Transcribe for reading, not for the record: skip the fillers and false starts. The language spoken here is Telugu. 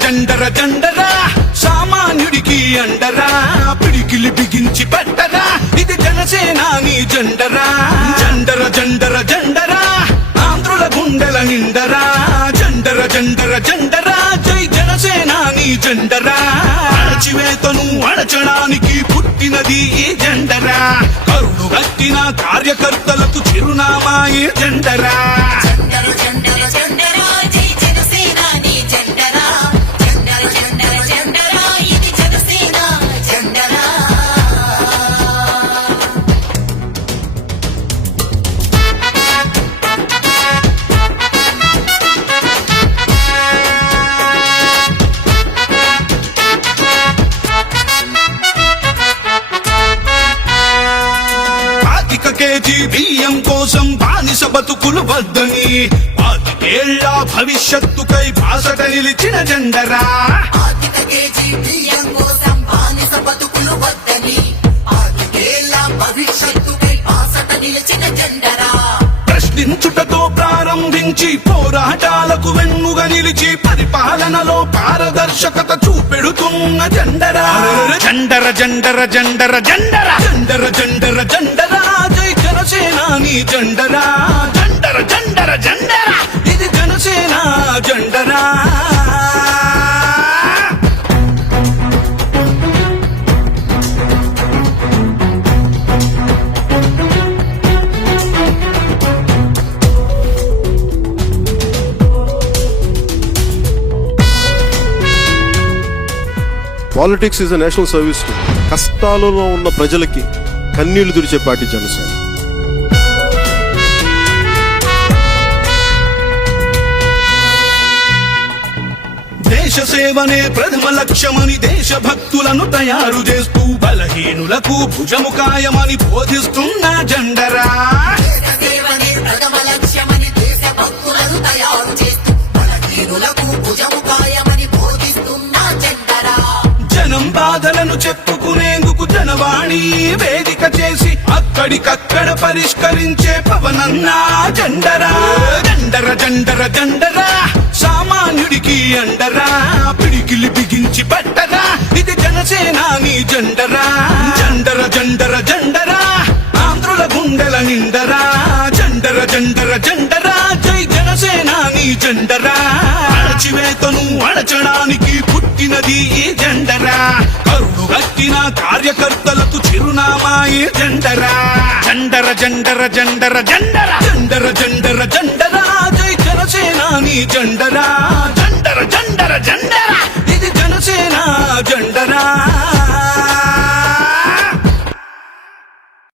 జండర జండరా సామాన్యుడికి అండరా పిడికిలి బిగించి పెట్టరా ఇది జనసేనాని జెండరా జండర జండర జండరా ఆంధ్రుల గుండెల నిండరా జండర జండర జండరా జై జనసేనాని జెండరా అణచివేతను అణచడానికి పుట్టినది ఈ జెండరా కరుడు గట్టిన కార్యకర్తలకు చిరునామా ఈ జెండరా కేజీ బియ్యం కోసం బానిస బతుకులు వద్దని 5 భవిష్యత్తుకై బాసట నిలిచిన జెండరా ప్రశ్నించుటతో ప్రారంభించి పోరాటాలకు వెన్నుగా నిలిచి పరిపాలనలో పారదర్శకత చూపెడుతున్న జెండరా జండర జండర జండర జండర జండర జండర జండరా జై జనసేనాని జెండరా జండర జండర జండర ఇది జనసేన జెండరా politics is a national service. కష్టాలలో ఉన్న ప్రజలకి కన్నీళ్లు తుడిచే పార్టీ జనసేన. దేశ సేవనే ప్రథమ లక్ష్యమని దేశభక్తులను తయారు చేస్తూ బలహీనులకు భుజముకాయమని బోధిస్తున్న జెండరా జనం బాధలను చెప్పుకునేందుకు జనవాణి వేదిక చేసి అక్కడికక్కడ పరిష్కరించే పవనన్నా జెండరా జండర జండర జండరా సామాన్యుడికి అండరా పిడికిలి బిగించి పెట్టరా ఇది జనసేనాని జెండరా జండర జండర జండరా ఆంధ్రుల గుండెల నిండరా జండర జండర జండరా జై జనసేనాని జెండరా అణచివేతను అణచడానికి పుట్టినది ఈ జెండరా కరుడు గట్టిన కార్యకర్తలకు చిరునామా ఈ జెండరా జండర జండర జండర జండర జండర జండర జండరా జై జనసేనాని జెండరా జండర జండర